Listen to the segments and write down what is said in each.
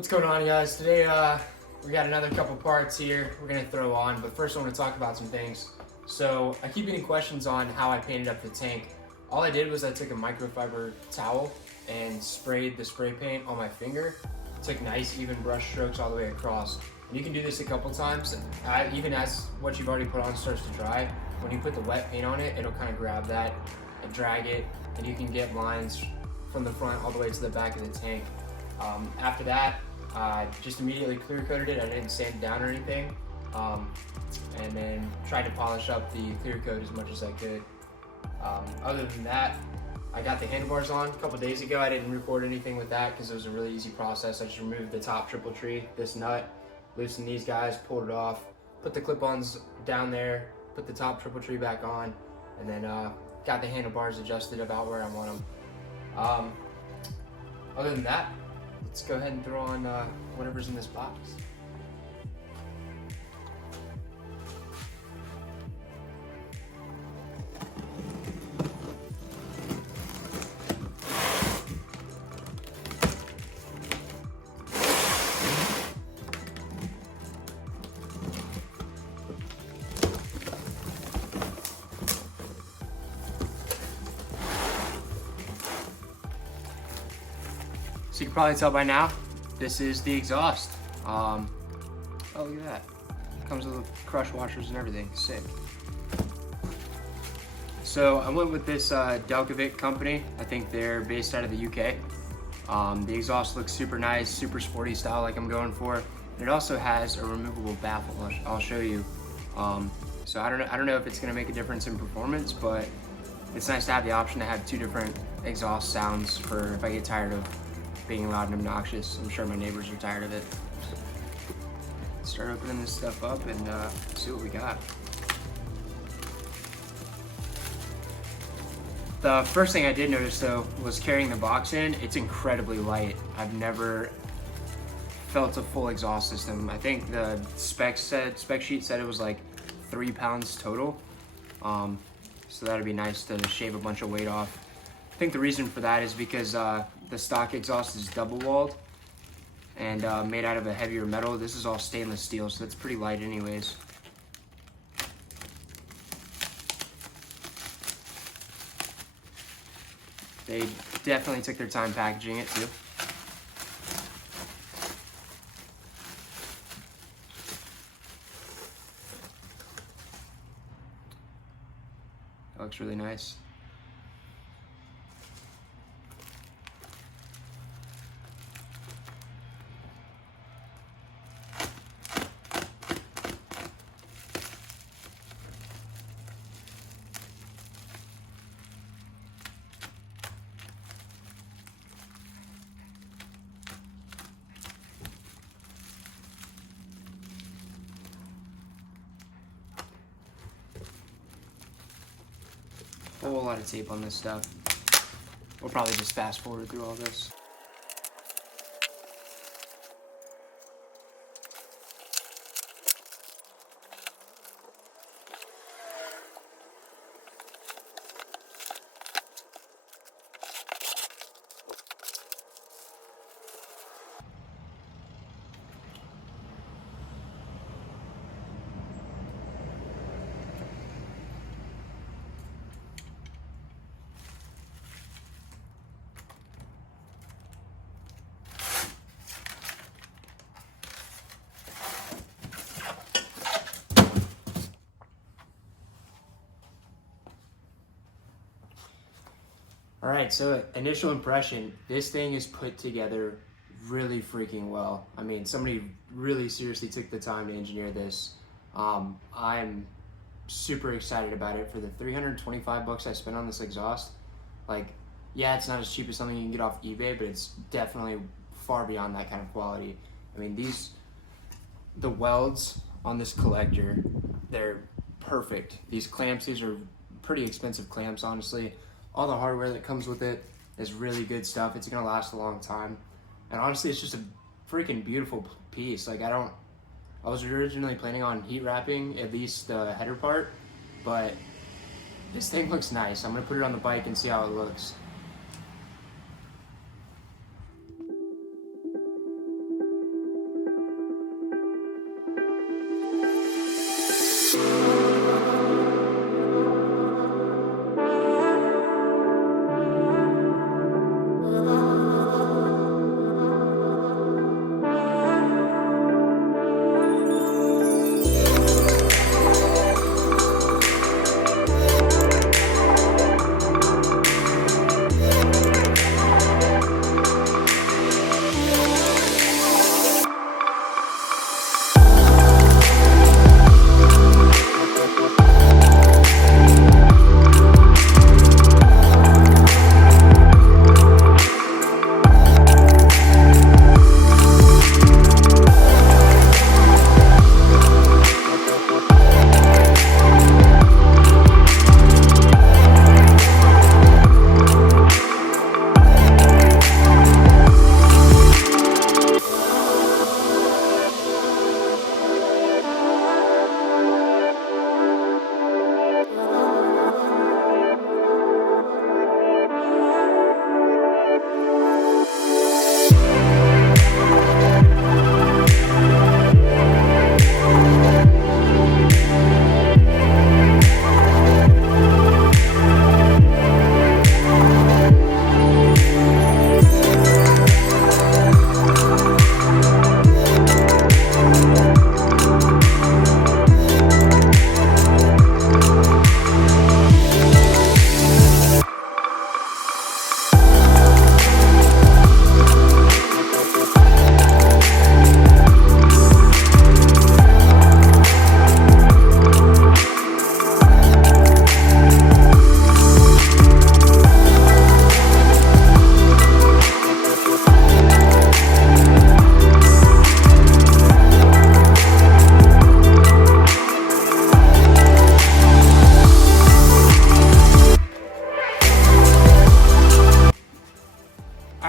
What's going on, guys? Today we got another couple parts here we're gonna throw on, but first I want to talk about some things. So I keep getting questions on how I painted up the tank. All I did was I took a microfiber towel and sprayed the spray paint on my finger. Took nice even brush strokes all the way across. And you can do this a couple times. Even as what you've already put on starts to dry, when you put the wet paint on it, it'll kind of grab that and drag it, and you can get lines from the front all the way to the back of the tank. After that, just immediately clear coated it. I didn't sand it down or anything. And then tried to polish up the clear coat as much as I could. Other than that, I got the handlebars on a couple days ago. I didn't record anything with that because it was a really easy process. I just removed the top triple tree, this nut, loosened these guys, pulled it off, put the clip-ons down there, put the top triple tree back on, and then got the handlebars adjusted about where I want them. Other than that, let's go ahead and throw on whatever's in this box. So you can probably tell by now, this is the exhaust. Oh, look at that. Comes with crush washers and everything, sick. So I went with this Delkevic company. I think they're based out of the UK. The exhaust looks super nice, super sporty style like I'm going for. And it also has a removable baffle, I'll show you. So I don't know if it's gonna make a difference in performance, but it's nice to have the option to have two different exhaust sounds for if I get tired of being loud and obnoxious. I'm sure my neighbors are tired of it. Start opening this stuff up and see what we got. The first thing I did notice though was carrying the box in. It's incredibly light. I've never felt a full exhaust system. I think the spec sheet said it was like 3 pounds total. So that'd be nice to shave a bunch of weight off. I think the reason for that is because the stock exhaust is double walled and made out of a heavier metal. This is all stainless steel, so that's pretty light anyways. They definitely took their time packaging it too. That looks really nice. A whole lot of tape on this stuff. We'll probably just fast forward through all this. All right, so initial impression, this thing is put together really freaking well. I mean, somebody really seriously took the time to engineer this. I'm super excited about it. For the 325 bucks I spent on this exhaust, like, yeah, it's not as cheap as something you can get off eBay, but it's definitely far beyond that kind of quality. I mean, the welds on this collector, they're perfect. These clamps, these are pretty expensive clamps, honestly. All the hardware that comes with it is really good stuff. It's gonna last a long time. And honestly, it's just a freaking beautiful piece. Like, I was originally planning on heat wrapping at least the header part, but this thing looks nice. I'm gonna put it on the bike and see how it looks.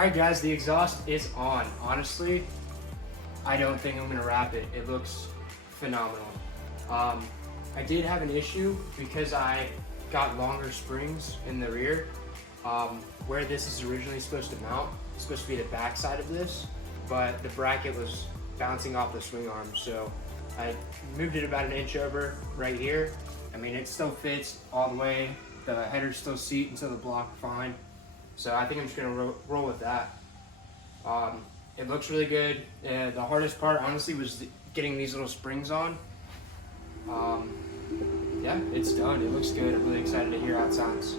Alright guys, the exhaust is on. Honestly, I don't think I'm gonna wrap it. It looks phenomenal. I did have an issue because I got longer springs in the rear. Where this is originally supposed to mount, it's supposed to be the back side of this, but the bracket was bouncing off the swing arm, so I moved it about an inch over right here. I mean, it still fits all the way. The header's still seat into the block fine. So I think I'm just gonna roll with that. It looks really good. The hardest part, honestly, was getting these little springs on. Yeah, it's done. It looks good. I'm really excited to hear how it sounds.